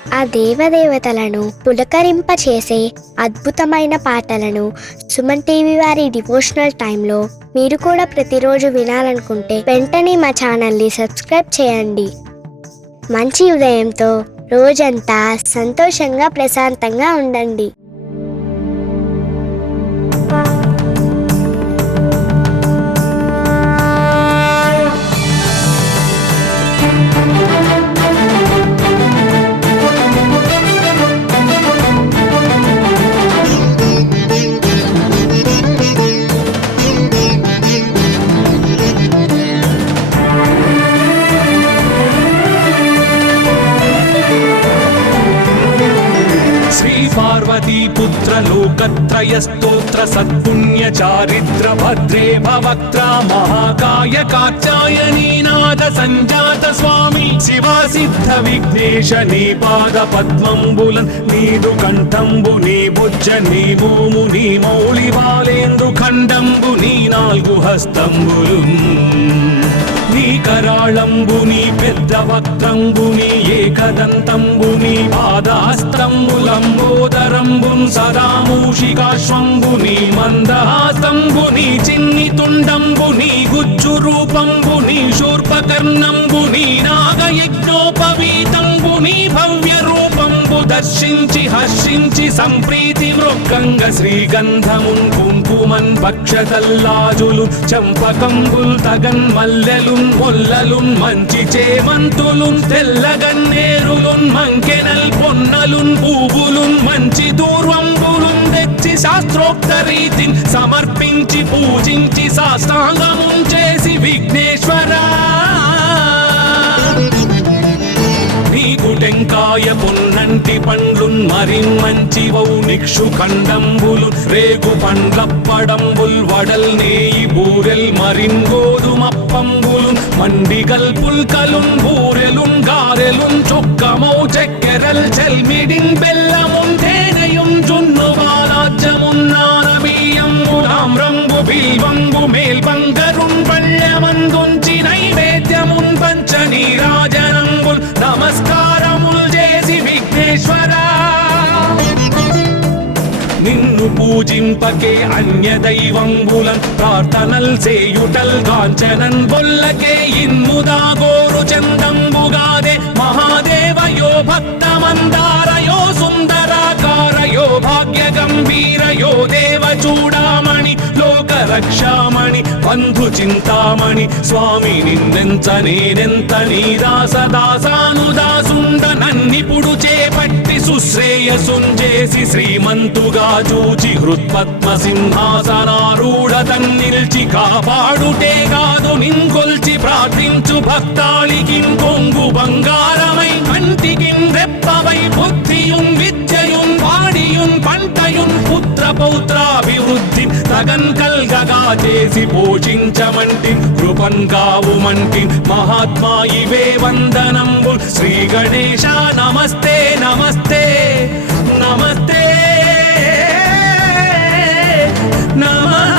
ఆ దేవదేవతలను పులకరింపచేసే అద్భుతమైన పాటలను సుమన్ టీవీ వారి డివోషనల్ టైంలో మీరు కూడా ప్రతిరోజు వినాలనుకుంటే వెంటనే మా ఛానల్ని సబ్స్క్రైబ్ చేయండి. మంచి ఉదయంతో రోజంతా సంతోషంగా ప్రశాంతంగా ఉండండి. पुत्र लोकत्रय स्तोत्र सत्पुण्य चारित्र भद्रे भवक्त्रा महाकाय कात्यायनी नाद संजात स्वामी शिवा सिद्ध विघ्नेश नी पाद पद्मंबुलन् नीदु कंठंबु नी बुज्ज नी भूमु नी मौळि बालेंदु खंडंबु नी नाल्गु हस्तंबुलुन् నీ కరాళంబుని పెద్ద వక్త్రంబుని ఏకదంతంబుని పాదాస్తంబులంబోదరంబున్ సదా మూషికాశ్వంబుని మందహాస్తంబుని చిన్ని తుండంబుని గుజ్జు రూపంబుని శూర్పకర్ణంబుని నాగయజ్ఞోపవీతంబుని భవ్య రూపంబు దర్శించి హర్షించి సంప్రీతి మృక్కంగ శ్రీగంధమున్ కుంకుమన్ భక్షతల్లాజులు చంపకంబుల్ తగన్ మల్లెలున్ మొల్లలున్ మంచి చేమంతులున్ తెల్లగన్నేరులున్ మంకెనల్ పొన్నలున్ పూవులున్ మంచి దూర్వంబులున్ తెచ్చి శాస్త్రోక్త రీతిని సమర్పించి పూజించి సాష్టాంగమున్ చేసి విఘ్నేశ్వరా టెంకాయ పొన్నంటి పండ్లున్ మరిన్ మంచివౌ నిక్షు ఖండంబులు రేగు పండ్లప్పడంబుల్ వడల్ నేయి బూరెల్ మరిన్ గోధుమప్పంబులు మండిగల్ పుల్కలున్ బూరెలున్ గారెలున్ చొక్కమౌ చక్కెరల్ చెల్మిడిన్ బెల్లమున్ తేనెయున్ జున్ను బాలాజ్యమున్ నానబియ్యంబులామ్రంబు బిల్వంబు మేల్బంగరున్ పళ్ళమందుంచి నైవేద్యమున్ పంచ నీరాజనంబుల్ నమస్కారముల్ చేసి విఘ్నేశ్వరా నిన్ను పూజింపకే అన్య దైవంబులన్ ప్రార్థనల్ చేయుటల్ కాంచనన్ బొల్లకే ఇన్ముదా గోరు చందంబుగాదే మహాదేవయో భక్తమందారయో సుందరాకారయో భాగ్య గంభీరయో దేవ చూడామణి లోక రక్షామణి బంధు చింతామణి స్వామి నిన్నెంత నేనెంత నీ దాసదాసానుదాసుండ నన్నిపుడు చేపట్టి సుశ్రేయసుంజేసి శ్రీమంతుగా చూచి హృత్పద్మ సింహాసనారూఢ తన్నిల్చి కాపాడుటే కాదు నింకొల్చి ప్రార్థించు భక్తాళికిన్ కొంగు బంగారమై కంటికిన్ రెప్పవై బుద్ధియున్ విద్యయున్ వాడియున్ పంటయున్ పుత్ర పౌత్రాభివృద్ధి తగన్ కల్గగా చేసి పోషించమంటి కృపన్ కావుమంటి మహాత్మా ఇవే వందనంబు శ్రీ గణేశ నమస్తే నమస్తే నమస్తే నమః.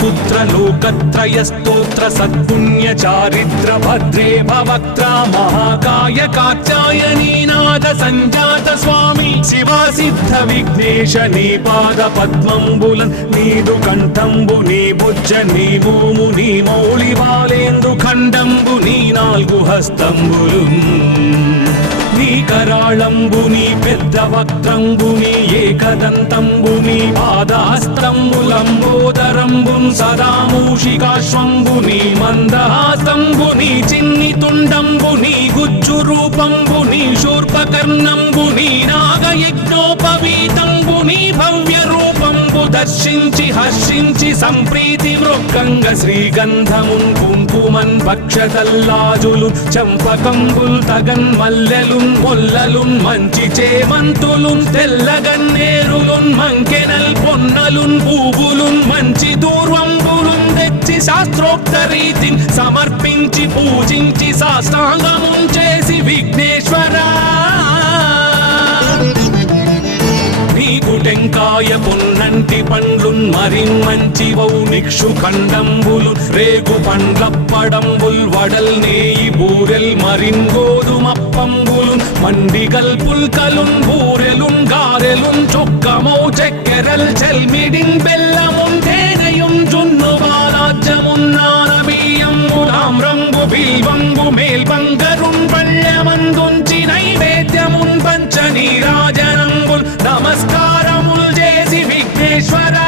पुत्र लोकत्रय स्तोत्र सत्पुण्य चारित्र भद्रे भवक्त्रा महाकाय कात्यायनी नाद संजात स्वामी शिवा सिद्ध विघ्नेश नी पाद पद्मंबुलन् नीदु कंठंबु नी बुज्ज नी भूमु नी मौळि बालेंदु खंडंबु नी नाल्गु हस्तंबुलुन् నీ కరాళంబుని పెద్ద వక్త్రంబుని ఏకదంతంబుని పాదాస్తంబులంబోదరంబున్ సదా మూషికాశ్వంబుని మందహాస్తంబుని చిన్ని తుండంబుని గుజ్జు రూపంబుని శూర్పకర్ణంబుని నాగయజ్ఞోపవీతంబుని భవ్య రూపంబు దర్శించి హర్షించి సంప్రీతి మృక్కంగ శ్రీగంధమున్ కుంకుమ కుంకుమన్ పక్షతల్లాజులు చంపకంబుల్ తగన్ మల్లెలున్ మొల్లలున్ మంచి చేమంతులున్ తెల్లగన్నేరులున్ మంకెనల్ పొన్నలున్ పూవులున్ మంచి దూర్వంబులున్ తెచ్చి శాస్త్రోక్త రీతిని సమర్పించి పూజించి సాష్టాంగమున్ చేసి విఘ్నేశ్వరా నీకు టెంకాయ పొన్నంటి పండ్లున్ మరిన్మంచివౌ నిక్షు ఖండంబులు రేగు పండ్లప్పడంబుల్ వడల్ నేయి బూరెల్ మరిన్ గోధుమప్పంబులు మండిగల్ పుల్కలున్ బూరెలున్ గారెలున్ చొక్కమౌ చెక్కెరల్ చెల్మిడిన్ బెల్లమున్ తేనెయున్ జున్ను బాలాజ్యమున్ నానబియ్యంబు తామ్రంబు బిల్వంబు మేల్బంగరున్ పళ్ళమందుంచి నైవేద్యమున్ పంచ నీరాజనంబుల్ నమస్కారముల్ చేసి విఘ్నేశ్వరా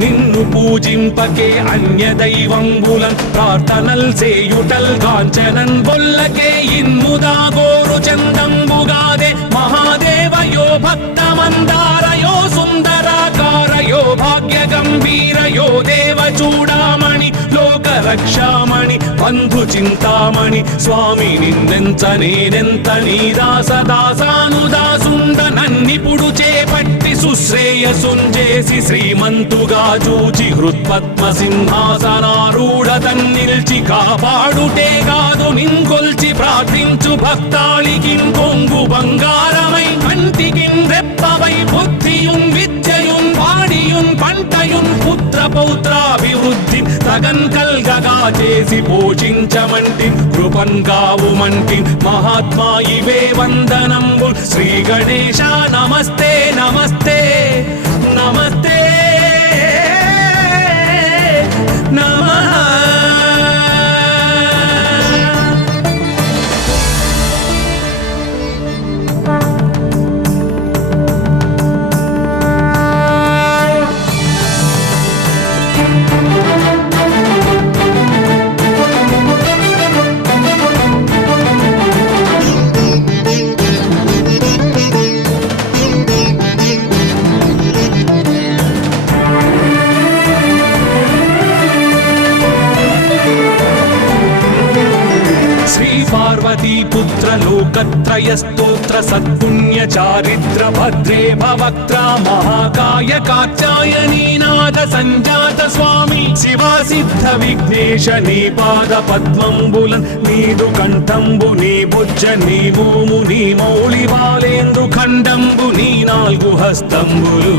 నిన్ను పూజింపకే అన్య దైవంబులన్ ప్రార్థనల్ సేయుటల్ కాంచనన్ బొల్లకే ఇన్ముదా గోరు చందంబుగాదే మహాదేవయో భక్తమందారయో సుందరాకారయో భాగ్య గంభీరయో దేవ చూడామణి లోక రక్షామణి బంధు చింతామణి స్వామి నిన్నెంత నేనెంత నీ దాసదాసానుదాసుండ నన్నిపుడు చేపట్టి సుశ్రేయసుంజేసి శ్రీమంతుగా చూచి హృత్పద్మ సింహాసనారూఢ తన్నిల్చి కాపాడుటే కాదు నింకొల్చి ప్రార్థించు భక్తాళికిన్ కొంగు బంగారమై కంటికిన్ రెప్పవై బుద్ధియున్ విద్యయున్ వాడియున్ పంటయున్ పుత్ర పౌత్రాభివృద్ధి తగన్ కల్గగా చేసి పోషించమంటి కృపన్ కావుమంటి మహాత్మా ఇవే వందనంబు శ్రీ గణేశ నమస్తే నమస్తే నమస్తే నమః పుత్ర లోకత్రయ స్తోత్ర సత్పుణ్య చారిత్ర భద్రే భవక్త్ర మహాకాయ కాత్యాయనీనాథ సంజాత స్వామి శివా సిద్ధ విఘ్నేశ నీ పాద పద్మంబులన్ నీదు కంఠంబు నీ బుజ్జ నీ భూము నీ మౌళి బాలేందు ఖండంబు నీ నాలుగు హస్తంబులు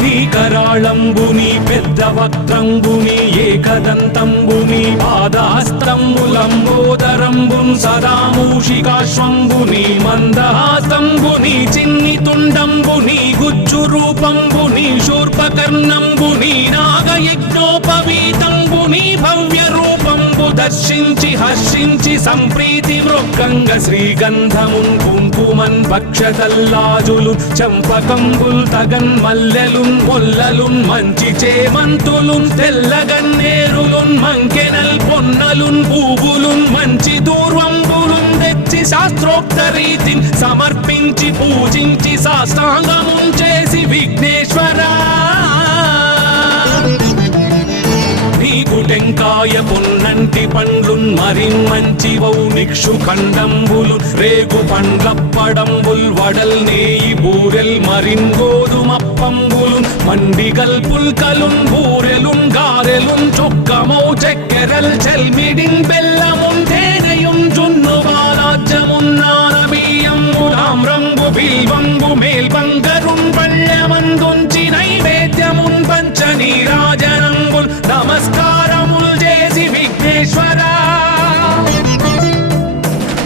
నీ కరాళంబు నీ పెద్ద వక్త్రంబు నీ ఏకదంతంబు నీ పాదహస్తంబులంబోదరంబు సదా మూషికాశ్వంబు నీ మందహాసంబు నీ చిన్ని తుండంబు నీ గుజ్జు రూపంబు నీ శూర్పకర్ణంబు నీ నాగయజ్ఞోపవీతంబు నీ భవ్య రూపంబు దర్శించి హర్షించి సంప్రీతి మృక్కంగ శ్రీగంధమున్ కుంకుమన్ పక్షతల్లాజులు చంపకంబుల్ తగన్ మల్లెలున్ మొల్లలున్ మంచి చేమంతులున్ తెల్లగన్నేరులున్ మంకెనల్ పొన్నలున్ పూవులున్ మంచి దూర్వంబులున్ తెచ్చి శాస్త్రోక్త రీతిని సమర్పించి పూజించి సాష్టాంగమున్ చేసి విఘ్నేశ్వరా నీకు టెంకాయ పొన్నంటి పండ్లున్ మరిన్మంచివౌ నిక్షు ఖండంబులు రేగు పండ్లప్పడంబుల్ వడల్ నేయి బూరెల్ మరిన్ గోధుమప్పంబులు మండిగల్ పుల్కలున్ బూరెలున్ గారెలున్ చొక్కమౌ చెక్కెరల్ చెల్మిడిన్ బెల్లమున్ తేనెయున్ జున్ను బాలాజ్యమున్ నానబియ్యంబు తామ్రంబు బిల్వంబు మేల్బంగరున్ పళ్ళమందుంచి నైవేద్యమున్ పంచ నీరాజనంబుల్ నమస్కారముల్ చేసి విఘ్నేశ్వరా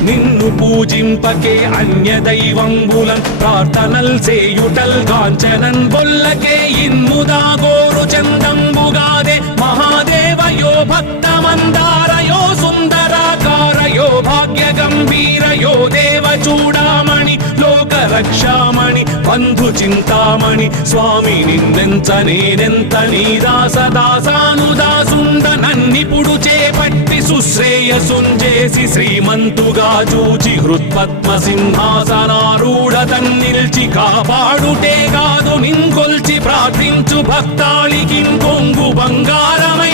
నిన్ను పూజింపకే అన్య దైవంబులన్ ప్రార్థనల్ సేయుటల్ కాంచనన్ బొల్లకే ఇన్ముదా గోరు చందంబుగాదే మహాదేవయో భక్తమందారయో సుందరాకారయో భాగ్య గంభీరయో దేవ చూడామణి లోక రక్షామణి బంధు చింతామణి స్వామి నిన్నెంత నేనెంత నీ దాసదాసానుదాసుండ నన్నిపుడు చేపట్టి సుశ్రేయసుంజేసి శ్రీమంతుగా చూచి హృత్పద్మ సింహాసనారూఢ తన్నిల్చి కాపాడుటే కాదు నింకొల్చి ప్రార్థించు భక్తాళికిన్ కొంగు బంగారమై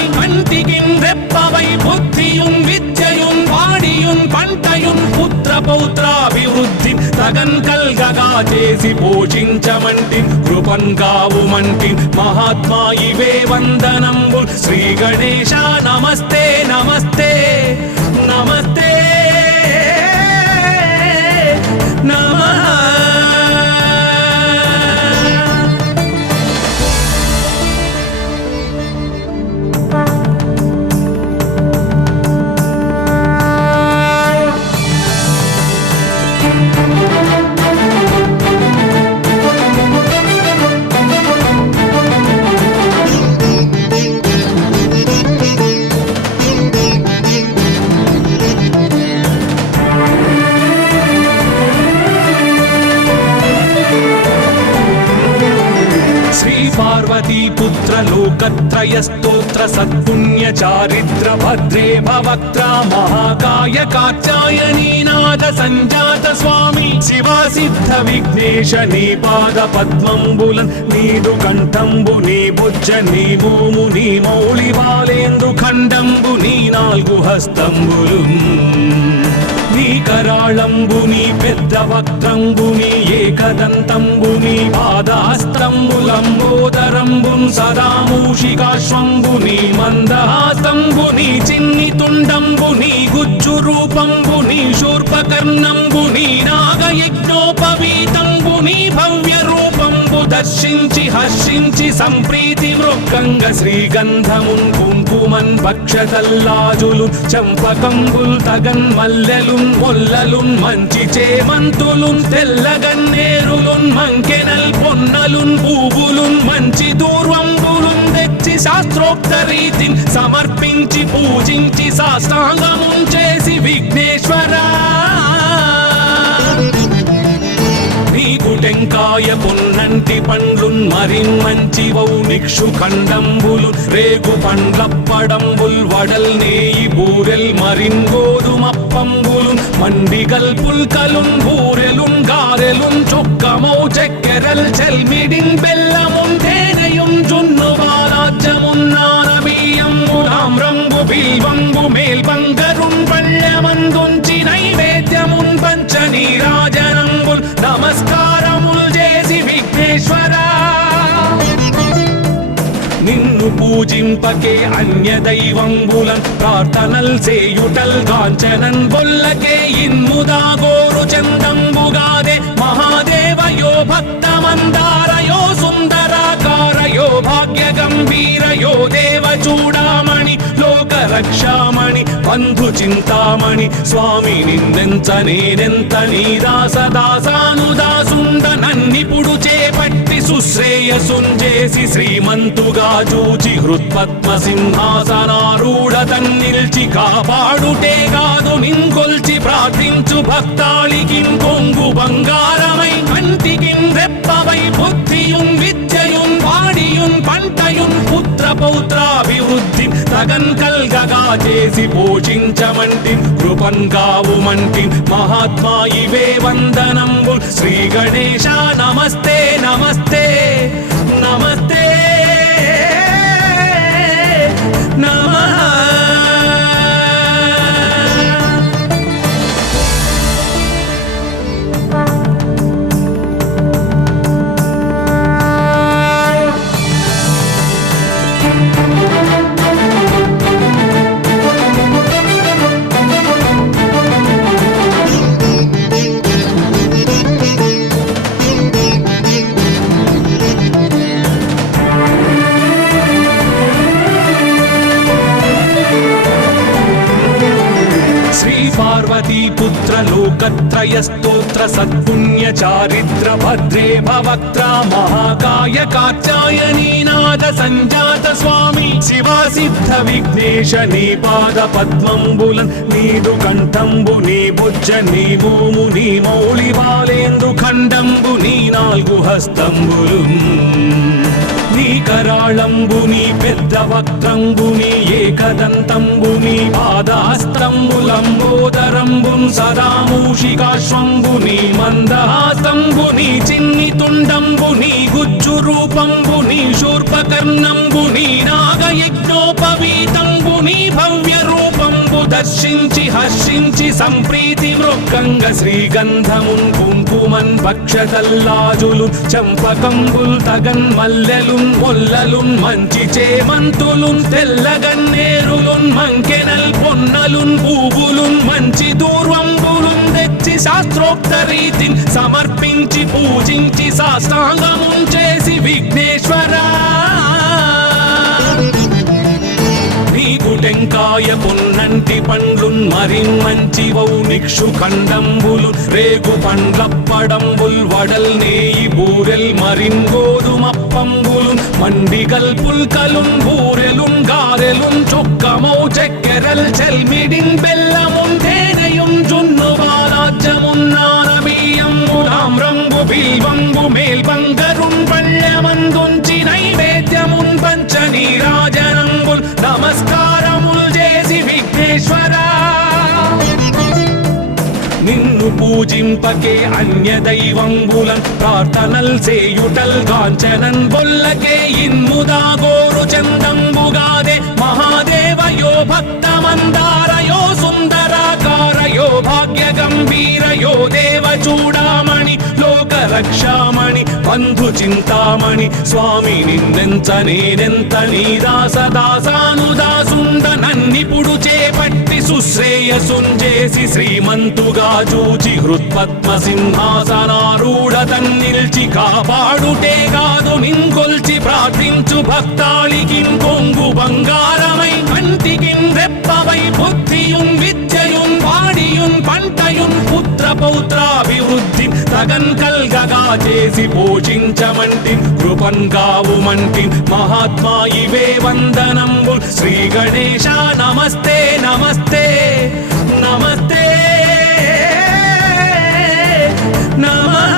పౌత్రాభివృద్ధి తగన్ కల్గగా చేసి పోషించమంటి కృపన్ కావుమంటి మహాత్మా ఇవే వందనంబుల్ శ్రీ గణేశ నమస్తే నమస్తే నమస్తే నమః. पार्वतीपुत्र लोकत्रयस्तोत्र सत्पुण्य चारित्र भद्रे भवक्त्रा महाकाय कात्यायनीनाथ संजात स्वामी शिवा सिद्ध विघ्नेश नी पाद पद्मंबुलन नीदु कंठंबु नी बुज्ज नी भूमु नी मौళి బాలేందు ఖండంబు నీ నాలుగు హస్తంబులు నీ కరాళంబుని పెద్ద వక్త్రంబుని ఏకదంతంబుని పాదహస్తంబులంబోదరంబున్ సదా మూషికాశ్వంబుని మందహాస్తంబుని చిన్ని తుండంబుని గుజ్జు రూపంబుని శూర్పకర్ణంబుని నాగయజ్ఞోపవీతంబుని భవ్య రూపంబు దర్శించి హర్షించి సంప్రీతి వృక్కంగ శ్రీగంధమున్ కుంకుమన్ భక్షతల్లాజులు చంపకంబుల్ తగన్ మల్లెలు మొల్లలున్ మంచి చేమంతులున్ తెల్లగన్నేరులున్ మంకెనల్ పొన్నలున్ పూవులున్ మంచి దూర్వంబులున్ తెచ్చి శాస్త్రోక్త రీతిని సమర్పించి పూజించి సాష్టాంగమున్ చేసి విఘ్నేశ్వరా నీకు టెంకాయ పొన్నంటి పండ్లున్ మరిన్ మంచి వౌనిక్షు ఖండంబులు రేగు పండ్లప్పడంబుల్ వడల్ నేయి బూరెల్ మరిన్ గోధుమప్పంబులు మండిగల్ పుల్కలున్ బూరెలున్ గారెలున్ చొక్కమౌ చక్కెరల్ చెల్మిడిన్ బెల్లమున్ తేనెయున్ జున్ను బాలాజ్యమున్ నానబియ్యంబులామ్రంబు బిల్వంబు మేల్బంగరున్ పళ్ళమందుంచి నైవేద్యమున్ పంచనీరాజనంబుల్ నమస్కారముల్ చేసి విఘ్నేశ్వరా నిన్ను పూజింపకే అన్య దైవంబులన్ ప్రార్థనల్ సేయుటల్ కాంచనన్ బొల్లకే ఇన్ముదా గోరు చందంబుగాదే మహాదేవయో భక్తమందారయో సుందరాకారయో భాగ్య గంభీరయో దేవ చూడామణి లోక రక్షామణి బంధు చింతామణి స్వామి నిన్నెంత నేనెంత నీ దాసదాసానుదాసుండ నన్నిపుడు చేపట్టి సుశ్రేయసుంజేసి శ్రీమంతుగా చూచి హృత్పద్మ సింహాసనారూఢ తన్నిల్చి కాపాడుటే కాదు నింకొల్చి ప్రార్థించు భక్తాళికి కొంగు బంగారమై కంటికి రెప్పవై బుద్ధియున్ విద్యయున్ వాడియున్ పంటయున్ పుత్ర పౌత్రాభివృద్ధి తగన్ కల్గగా చేసి పోషించమంటి కృపన్ కావుమంటి మహాత్మా ఇవే వందనంబుల్ శ్రీ గణేశ నమస్తే నమస్తే నమస్తే నమః. पार्वतीपुत्र लोकत्रयस्तोत्र सत्पुण्य चारित्र भद्रे भवक्त्रा महाकाय कात्यायनीनाथ संजात स्वामी शिवा सिद्ध विघ्नेश नी पाद पद्मंबुलन नीदु कंठंबु नी बुज्ज नी भूमु नी मौళి బాలేందు ఖండంబు నీ నాలుగు హస్తంబులు నీ కరాళంబుని పెద్ద వక్త్రంబుని ఏకదంతంబుని పాదహస్తంబులంబోదరంబున్ సదా మూషికాశ్వంబుని మందహాస్తంబుని చిన్ని తుండంబుని గుజ్జు రూపంబుని శూర్పకర్ణంబుని నాగయజ్ఞోపవీతంబుని భవ్య రూపంబు దర్శించి హర్షించి సంప్రీతి మృక్కంగ శ్రీగంధమున్ కుంకుమన్ భక్షతల్లాజులు చంపకంబుల్ తగన్ మల్లెలున్ మొల్లలున్ మంచి చేమంతులున్ తెల్లగన్నేరులున్ మంకెనల్ పొన్నలున్ పూవులున్ మంచి దూర్వంబులున్ తెచ్చి శాస్త్రోక్త రీతిని సమర్పించి పూజించి సాష్టాంగమున్ చేసి విఘ్నేశ్వరా నీకు టెంకాయ పొన్నంటి పండ్లున్ మరిన్ మంచి వౌనిక్షు ఖండంబులు రేగు పండ్లప్పడంబుల్ వడల్ నేయి బూరెల్ మరిన్ గోధుమప్పంబులు మండిగల్ పుల్కలున్ బూరెలున్ గారెలున్ చొక్కమౌ చెక్కెరల్ చెల్మిడిన్ బెల్లమున్ తేనెయున్ జున్ను బాలాజ్యమున్ నానబియ్యంబులామ్రంబు బిల్వంబు మేల్బంగరున్ పళ్ళెమందుంచి నైవేద్యమున్ పంచనీరాజనంబుల్ నమస్కారముల్ చేసి విఘ్నేశ్వరా నిన్ను పూజింపకే అన్య దైవంబులన్ ప్రార్థనల్ సేయుటల్ కాంచనన్ బొల్లకే ఇన్ముదా గోరు చందంబుగాదే మహాదేవయో భక్తమందారయో సుందరాకారయో భాగ్య గంభీరయో దేవ చూడామణి లోక రక్షామణి బంధు చింతామణి స్వామి నిన్నెంత నేనెంత నీ దాసదాసానుదాసుండ నన్నిపుడు చేపట్టి సుశ్రేయసుంజేసి శ్రీమంతుగా చూచి హృత్పద్మ సింహాసనారూఢ తన్నిల్చి కాపాడుటే కాదు నింకొల్చి ప్రార్థించు భక్తాళికి కొంగు బంగారమై కంటికి రెప్పవై బుద్ధియున్ విద్యయున్ వాడియున్ పంటయున్ పుత్ర పౌత్రాభివృద్ధి తగన్ కల్గగా చేసి పోషించమంటి కృపన్ కావుమంటి మహాత్మా ఇవే వందనంబు శ్రీ గణేశ నమస్తే నమస్తే నమస్తే నమః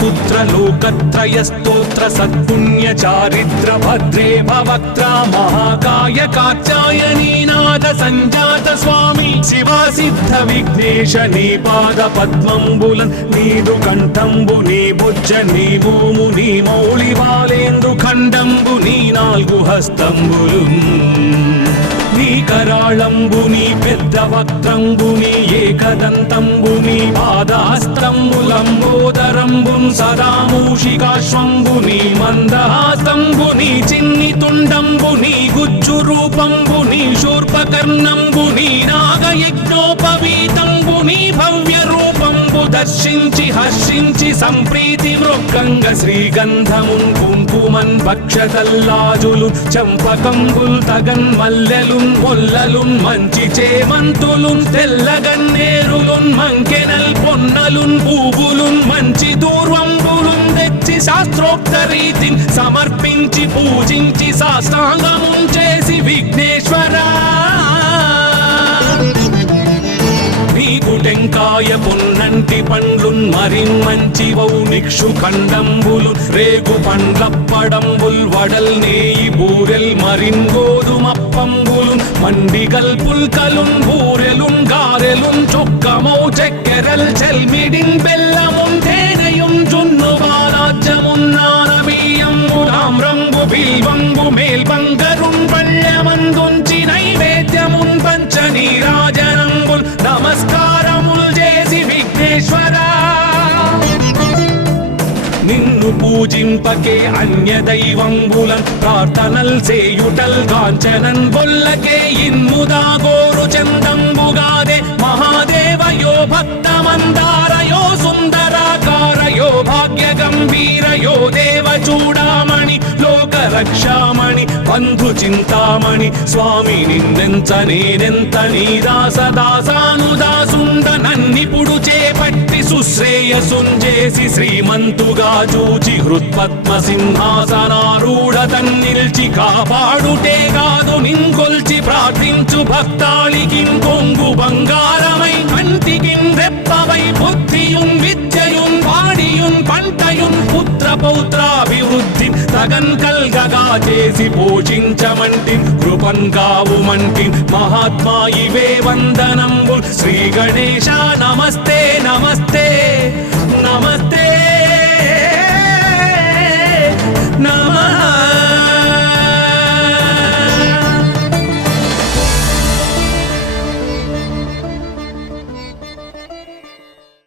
పుత్ర లోకత్రయ స్తోత్ర సత్పుణ్య చారిత్ర భద్రే భవక్త్ర మహాకాయ కాచాయనీనాథ సంజాత స్వామి శివా సిద్ధ విఘ్నేశ నీ పాద పద్మంబులన్ నీదు కంఠంబు నీ బుజ్జ నీ భూము నీ మౌళి బాలేందు ఖండంబు నీ నాలుగు హస్తంబులు నీ కరాళంబుని పెద్ద వక్త్రంబుని ఏకదంతంబుని పాదహస్తంబులంబోదరంబున్ సదామూషికాశ్వంబుని మందహాస్తంబుని చిన్ని తుండంబుని గుజ్జు రూపంబుని శూర్పకర్ణంబుని నాగయజ్ఞోపవీతంబుని భవ్య రూపంబు దర్శించి హర్షించి సంప్రీతి మృక్కంగ శ్రీగంధమున్ కుంకుమన్ భక్షతల్లాజులు చంపకంబుల్ తగన్ మల్లెలున్ మొల్లలున్ మంచి చేమంతులున్ తెల్లగన్నేరులున్ మంకెనల్ పొన్నలున్ పూవులున్ మంచి దూర్వంబులున్ తెచ్చి శాస్త్రోక్త రీతిని సమర్పించి పూజించి సాష్టాంగమున్ చేసి విఘ్నేశ్వరా నీకు టెంకాయ పొన్నంటి పండ్లున్ మరిన్ మంచి వౌనిక్షు ఖండంబులు రేగు పండ్లప్పడంబుల్ వడల్ నేయి బూరెల్ మరిన్ గోధుమప్పంబులు మండిగల్ పుల్కలున్ బూరెలున్ గారెలున్ చొక్కమౌ చెక్కెరల్ చెల్మిడిన్ బెల్లమున్ తేనెయున్ జున్ను బాలాజ్యమున్ నానబియ్యంబులామ్రంబు బిల్వంబు మేల్బంగరున్ పళ్ళెమందుంచి నైవేద్యమున్ పంచనీరాజనంబుల్ నమస్కారముల్ చేసి విఘ్నేశ్వరా నిన్ను పూజింపకే అన్య దైవంబులన్ ప్రార్థనల్ సేయుటల్ కాంచనన్ బొల్లకే ఇన్ముదా గోరు చందంబుగాదే మహాదేవయో భక్తమందారయో సుందరాకారయో భాగ్య గంభీరయో దేవ చూడామణి లోక రక్షామణి బంధు చింతామణి స్వామి నిన్నెంత నేనెంత నీ దాసదాసానుదాసుండ నన్నిపుడు చేపట్టి శ్రేయసుంజేసి శ్రీమంతుగా చూచి హృత్పద్మ సింహాసనారూఢతన్ నిల్చి కాపాడుటే కాదు నింకొల్చి ప్రార్థించు భక్తాళికి కొంగు బంగారమై కంటికిన్ రెప్పవై బుద్ధియున్ విద్యయున్ వాడియున్ పంటయున్ పుత్ర పౌత్రాభివృద్ధి తగన్ కల్గగా చేసి పోషించమంటి కృపన్ కావుమంటి మహాత్మా ఇవే వందనంబుల్ శ్రీ గణేశ నమస్తే నమస్తే నమస్తే